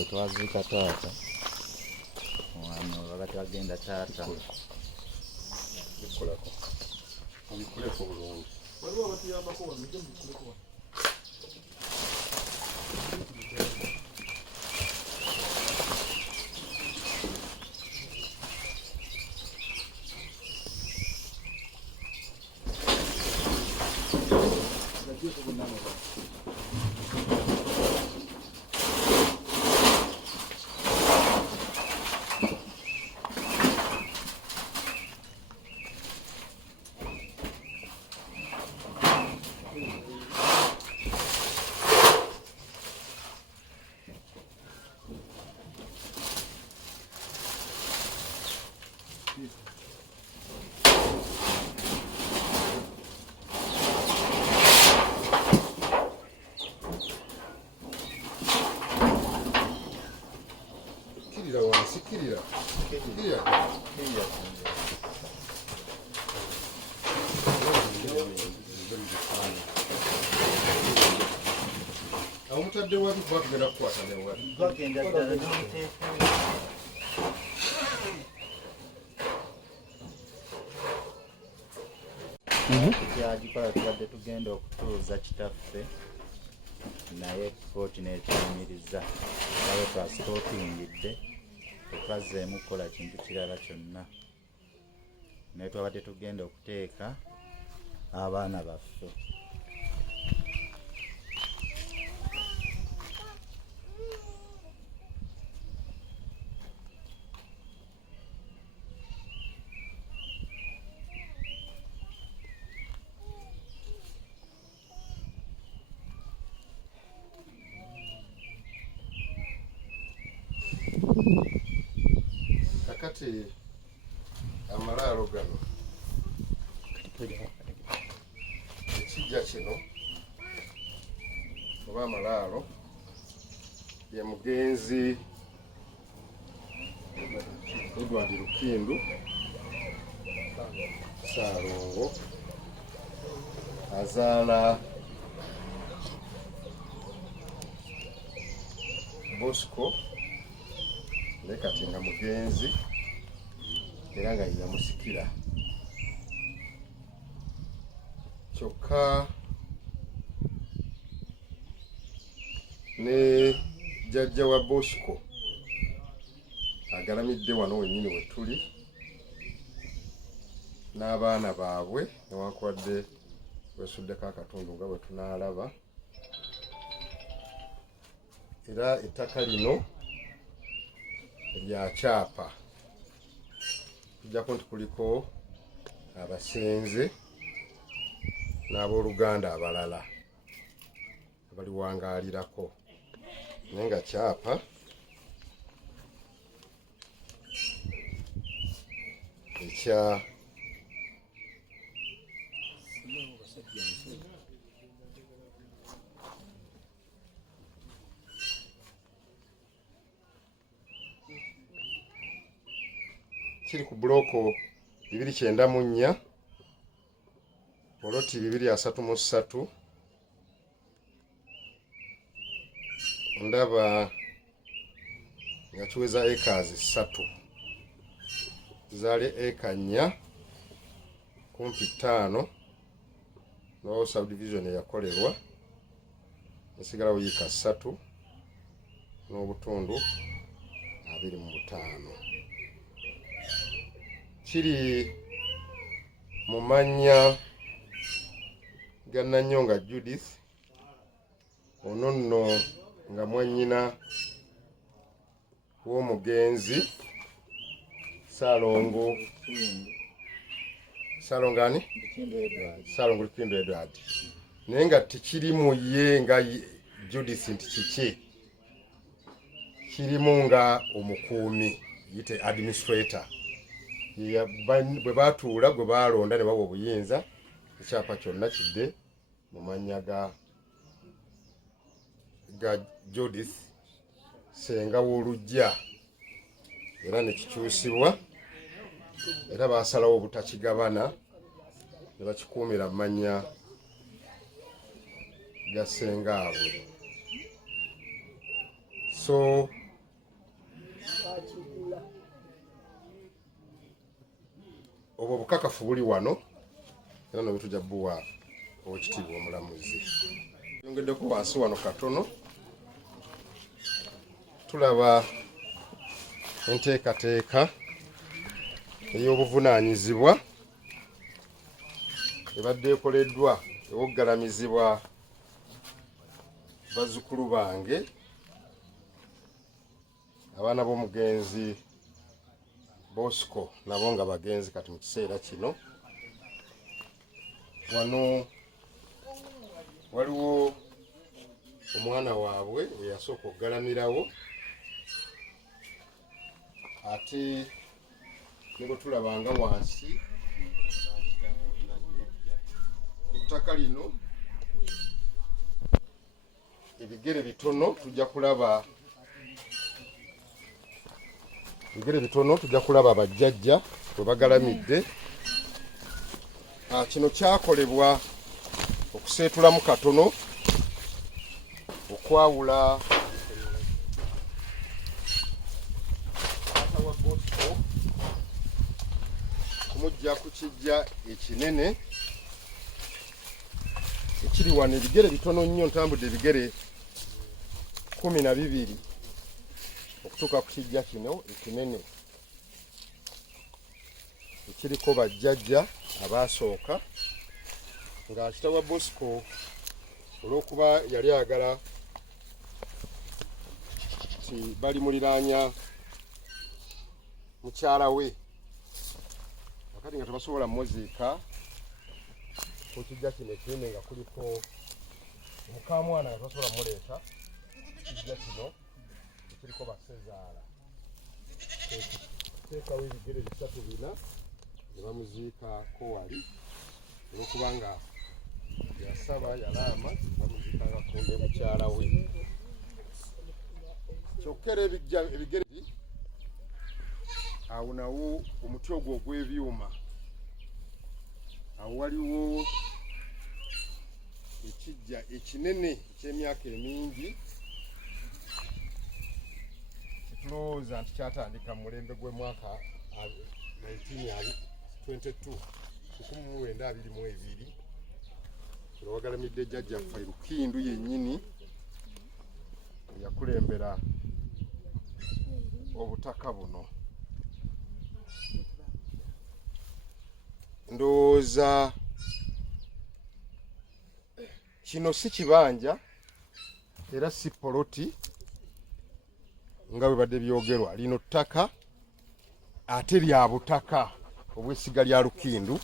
wetwaziika taata wano babati bagenda taata bikuleko bulungi waliwo abatuyambako wano ejja mubikuleko wano amutadde wabi kuba tugenda kukwata newabi bagenda ddala n'omuteeka kyagikola tubadde tugenda okutuuza kitaffe naye kooti netuyimiriza abe twasitoopingidde tetwazzeemu kukola kintu kirala kyonna naye twabadde tugenda okuteeka abaana baffe kakati amalaalo gano ekijja kino oba amalaalo ye mugenzi Edward Lukindu Ssaalongo azaala Bosco naye kati nga mugenzi era nga yamusikira kyokka ne jjajja wa Bosco agalamidde wano wennyini we tuli n'abaana baabwe newankubadde wesuddeko akatundu nga bwe tunaalaba era ettaka lino lya kyapa tujjako nti kuliko abasenze n'abooluganda abalala abaliwangaalirako naye nga kyapa ekya kiri ku buloko 294 oloti 233 ndaba nga kiweza acres 3 zaali eka 4 kumpi 5 no subdivision eyakolerwa esigalawo yiika 3 n'obutundu 25 kiri mu mannya ga Nanyonga Judith ono nno nga mwannyina w'omugenzi Ssaalongo Lukindu Edward naye nga tekirimu ye nga Judith nti kiki kirimu nga omukuumi yite administrator bwe batuula gwe balonda ne bawa obuyinza ekyapa kyonna kidde mu mannya ga Judith senga w'olujja era ne kikyusibwa era baasalawo obutakigabana ne bakikuumira amannya ga sengaabwe so obwo bukakafu buli wano era no bitujja buwa owekitiibwa omulamuzi. Yongeddeko wansi wano katono tulaba enteekateeka ey'obuvunaanyizibwa ebadde ekoleddwa ew'okugalamizibwa bazzukulu bange abaana b'omugenzi Bosco nabo nga bagenzi kati mu kiseera kino. Wano waliwo omwana waabwe eyasooka okugalamirawo ate ne bwe tulabanga wansi ku ttaka lino ebigere bitono tujja kulaba bajjajja bwe bagalamidde. Kino kyakolebwa okuseetulamu katono okwawula taata wa Bosco kumujja ku kijja ekinene ekiri wano. Ebigere bitono nnyo, ntambudde ebigere 12 okutuuka ku kijja kino ekinene ekiriko bajjajja abaasooka nga kitaawa Bosco olw'okuba yali ayagala ti bali muliraanya mukyala we akati nga tebasobola muziika ku kijja kino ekinene nga kuliko mukamwana nga tebasobola muleeta kijja kino ekiriko basezaala teekawo ebigere 3 ne bamuziikako wali olw'okubanga yasaba yalaama bamuziikangako ne mukyala we. Kyokka era ebigere awo nawo omuti ogwo ogw'ebyuma awo waliwo ekijja ekinene eky'emyaka emingi tulowooza nti kyatandika mu mulembe gw'emwaka 1922 kino wagalamidde jjajjaffe Lukindu yennyini yakulembera obutaka buno. Ndowooza kino si kibanja era si poloti nga bwe badde byogerwa. Lino ttaka ate lya butaka obw'essiga lya Lukindu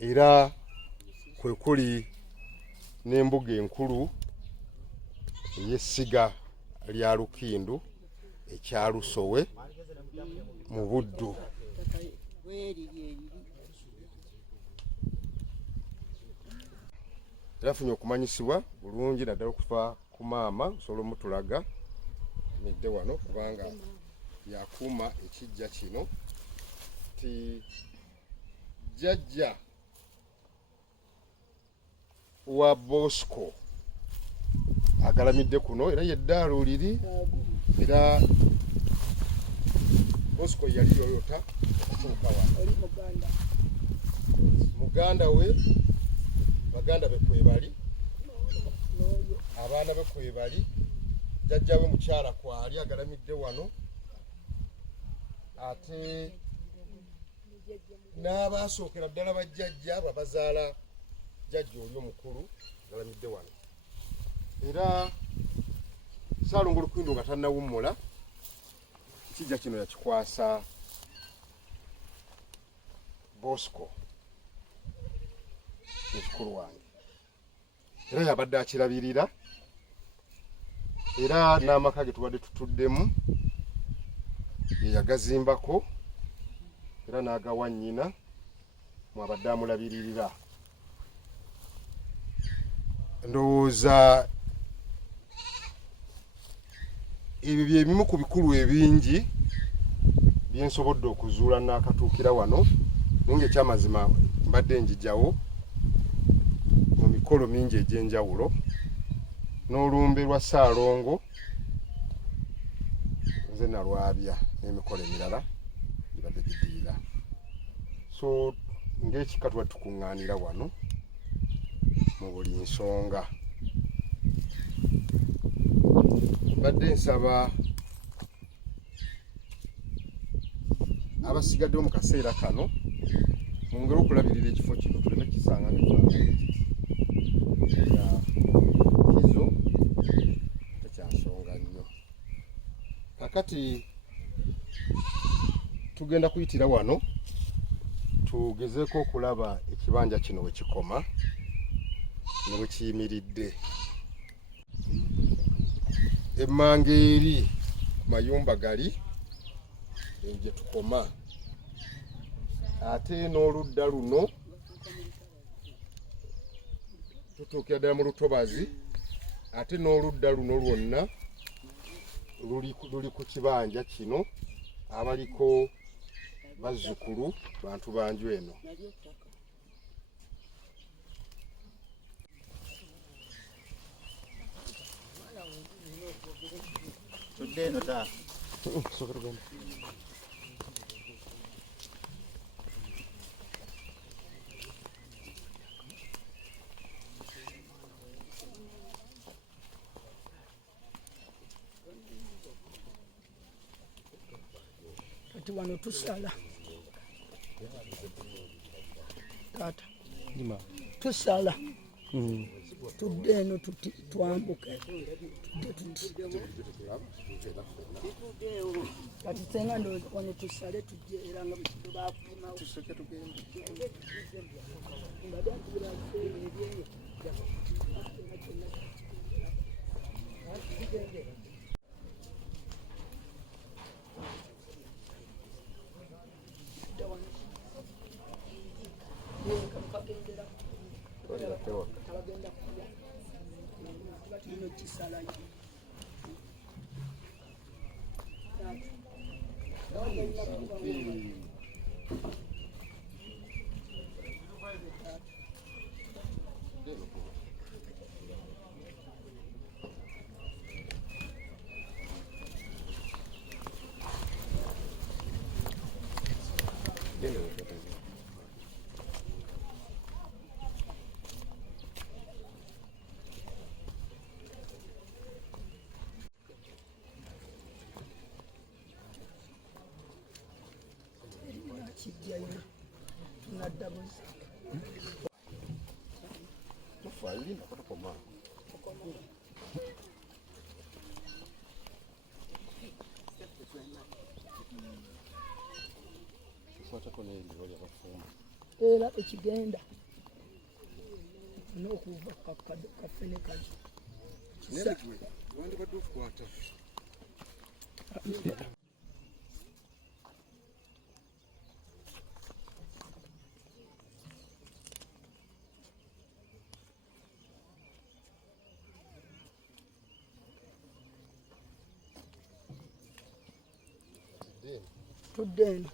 era kwe kuli n'embuga enkulu ey'essiga lya Lukindu ekya Lusowe mu Buddu. Era funye okumanyisibwa bulungi naddala okuva ku maama osobola omutulaga midde wano kubanga yakuuma ekijja kino ti jjajja wa Bosco agalamidde kuno era yeddaalo liri era Bosco yali yoyota okutuuka wano. Muganda we baganda be kwebali abaana be kwebali jjajja we mukyala kwali agalamidde wano ate n'abaasookera ddala bajjajja babazaala jjajja oli omukulu agalamidde wano era Ssaalongo Lukindu nga tannawummula ekijja kino yakikwasa Bosco ekikulu wange era yabadde akirabirira era n'amaka ge tubadde tutuddemu ye yagazimbako era n'agawa nnyina mwabadde amulabiririra. Ndowooza ebyo byebimu ku bikulu ebingi byensobodde okuzuula n'akatuukira wano naye ng'ekyamazima mbadde njijjawo mu mikolo mingi egy'enjawulo n'olumbe lwa Ssaalongo nze nalwabya n'emikolo emirala gibadde giddiira. So ng'ekika tuba tukuŋŋaanira wano mu buli nsonga. Badde nsaba abasigaddewo mu kaseera kano mwongere okulabirira ekifo kino tuleme kisanga kizo tekyansonga nnyo. Kakati tugenda kuyitira wano tugezeeko okulaba ekibanja kino we kikoma ne we kiyimiridde. Emmanga eri ku mayumba gali gye tukoma, ate n'oludda luno tutuukira ddala mu lutobazi, ate n'oludda luno lwonna luli ku kibanja kino abaliko bazzukulu bantu banju eno. Tudde eno taa. Soka tugenda. Kati wano tusala tata tusala tudde eno twambuke kati senga ndowooza wano tusale tujje era nga bakupimawo kijjayo tunaddabuza tufaalina kotukoma tukwatako n'ebiro byabafumba era ekigenda n'okuva kafene kazo wandibadde okukwata tudde eno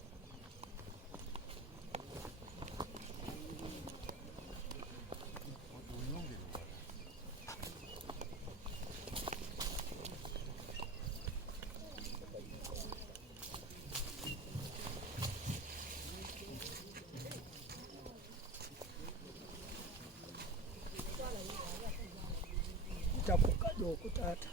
takukadde okutaata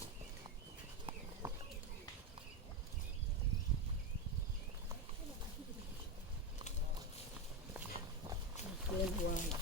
wange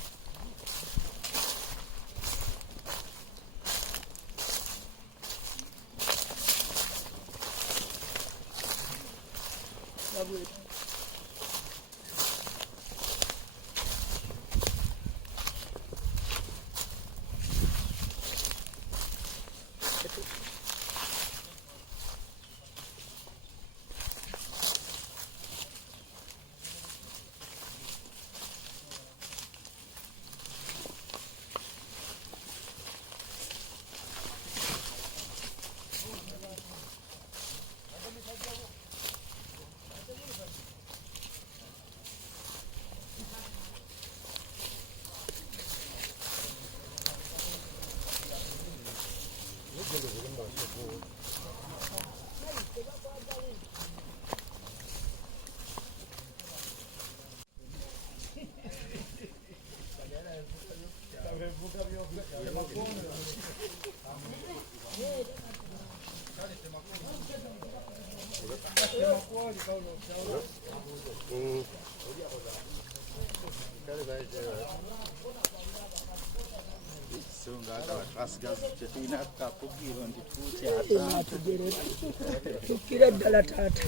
Tukira ddala taata.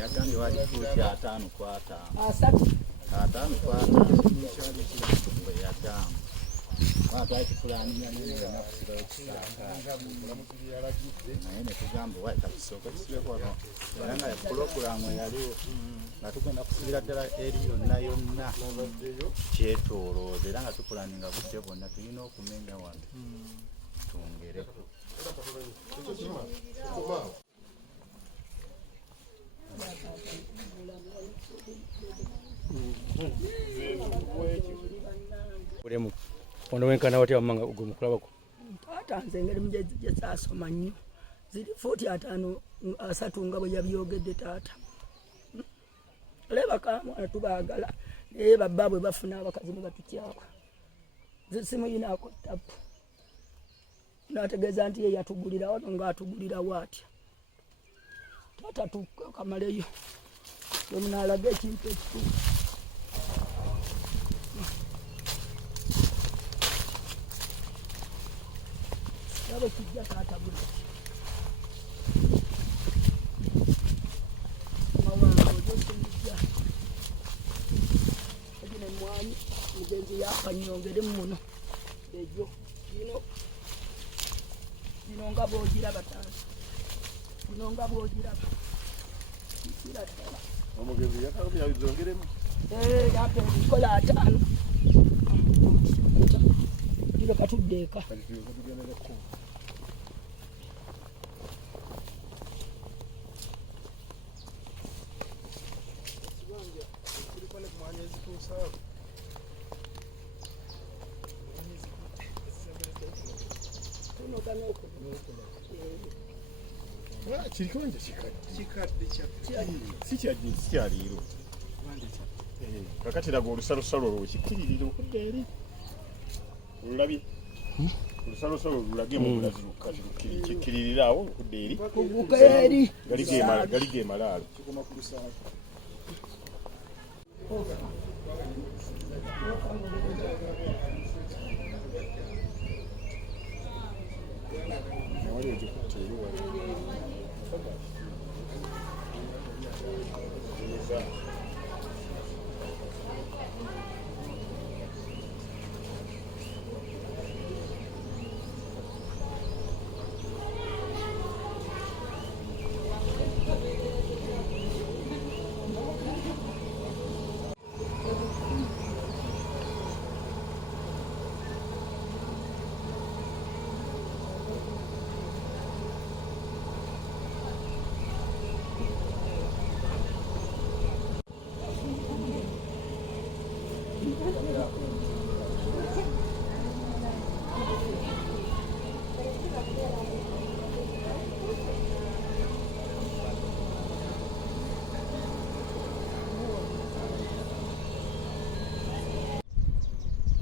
Yagambye wali fuuti 5 ku 5. Asatu. 5 ku 5. Bwe yagamba. Twakipulaninga naye nakusibayo kisaaka. Naye ne tugamba wayi katusooka kisibeko wano. Era nga pulogulaamu eyaliwo nga tugenda kusibira ddala eri yonna kyetoolooza era nga tupulaninga budde bwonna tulina okumenya wano twongereko. Ono wenkana watya wamanga ugo mukulabako taata nze engeri gye zaasoma nnyo ziri 40 3 nga bwe yabyogedde taata. Leba kamwana tubaagala naye babba bwe bafuna abakazi ne batutyako zisimuyiinaako ttapu n'ategeeza nti ye yatugulira wano ng'atugulirawo atya. Taata tukamaleyo we munaalaga ekintu ekituufu. Yaba kijja taata buli mawango ojosimujja egine mwanyi mugenzi yakanyongere muno ejo zino nga bwogiraba taata zino nga bwogiraba kikira ddala omugenzi yakabya bizongeremu yampe ebikola 5 tiro katuddeeka Kirikonje kikadde sikyaliiro kakati laga olusalosalo olwo kikiririra okudda eri olulabye olusalosalo lulage mu bulazi kikiririra awo okudda eri galige emalaalo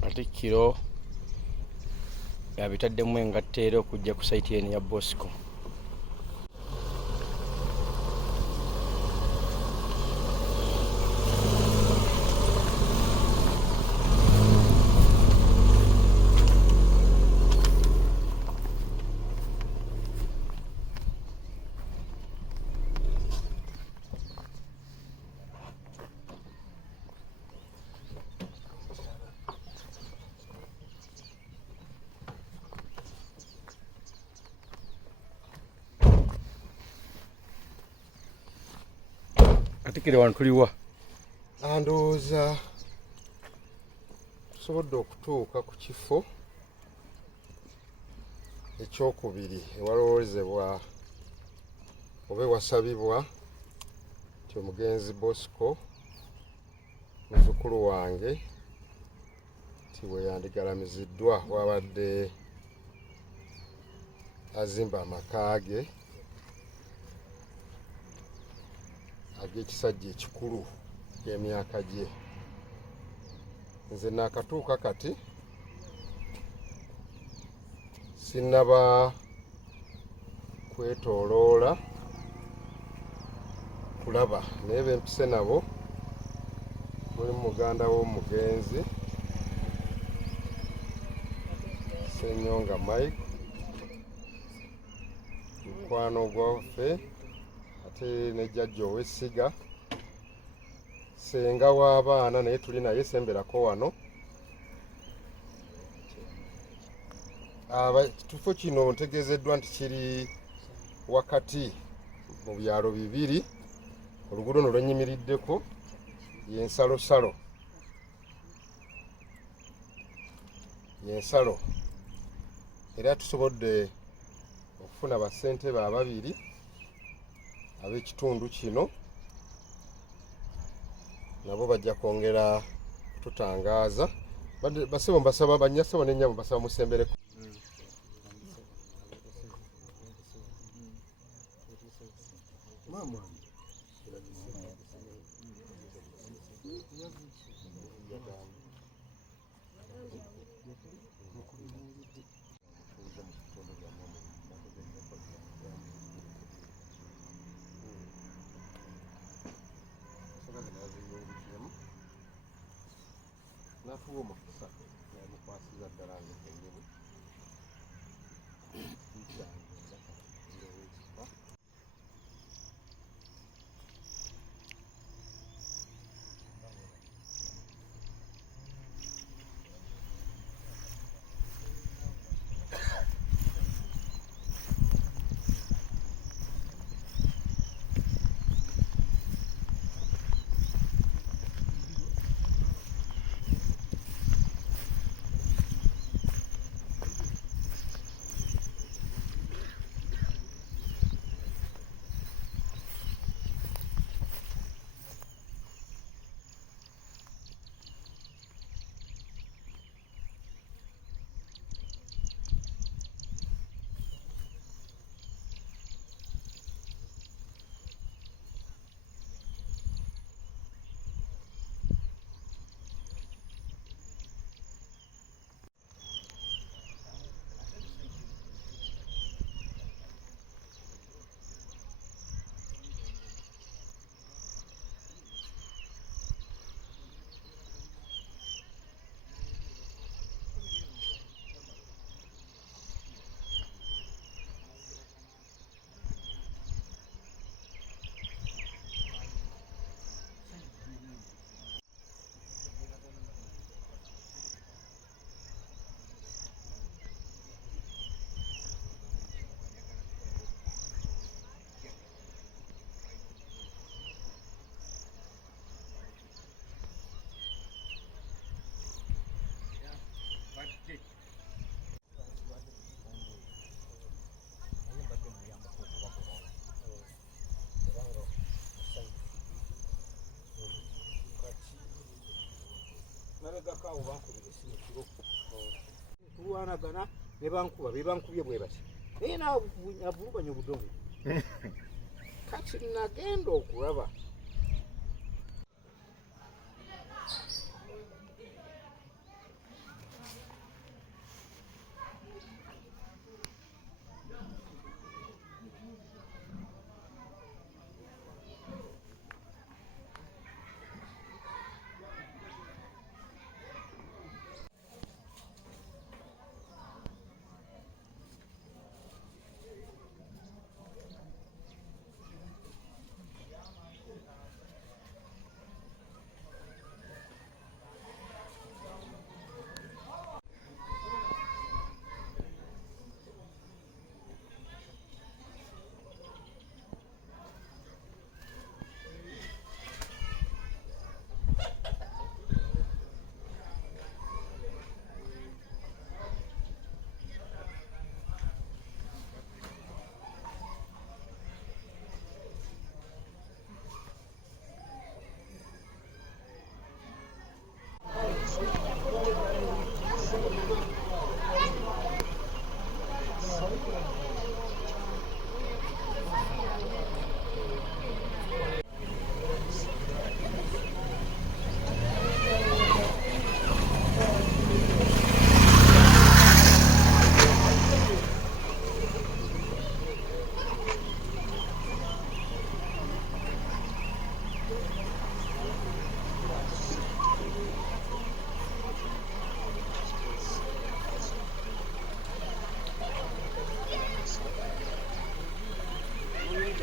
Katikkiro yabitaddemu engatta era okujja ku sayiti eno ya Bosco. Katikkiro wano tuliwa? Ndowooza tusobodde okutuuka ku kifo ekyokubiri ewalowoozebwa oba ewasabibwa nti omugenzi Bosco muzzukulu wange nti we yandigalamiziddwa wabadde azimba amaka ge ag'ekisajja ekikulu emyaka gye. Nze naakatuuka kati sinnaba kwetooloola kulaba naye bempise nabo muli muganda w'omugenzi Ssenyonga Mike, mukwano gwaffe ate ne jjajja ow'essiga, senga w'abaana naye tuli naye semberako wano. Ekifo kino ntegeezeddwa nti kiri wakati mu byalo bibiri. Oluguudo luno lwennyimiriddeko y'ensalosalo, y'ensalo, era tusobodde okufuna bassentebe ababiri ab'ekitundu kino, nabo bajja kwongera tutangaaza. Basebo mbasaba, bannyasebo n'ennyabo mbasaba musembereko. Natuwoma kusa namukwasiza ddala nga kennyini nabegakaawo bankubira esimu kiro tulwanagana ne bankuba bebankubye bwe bati naye naavuluganya obudongo kati nagenda okulaba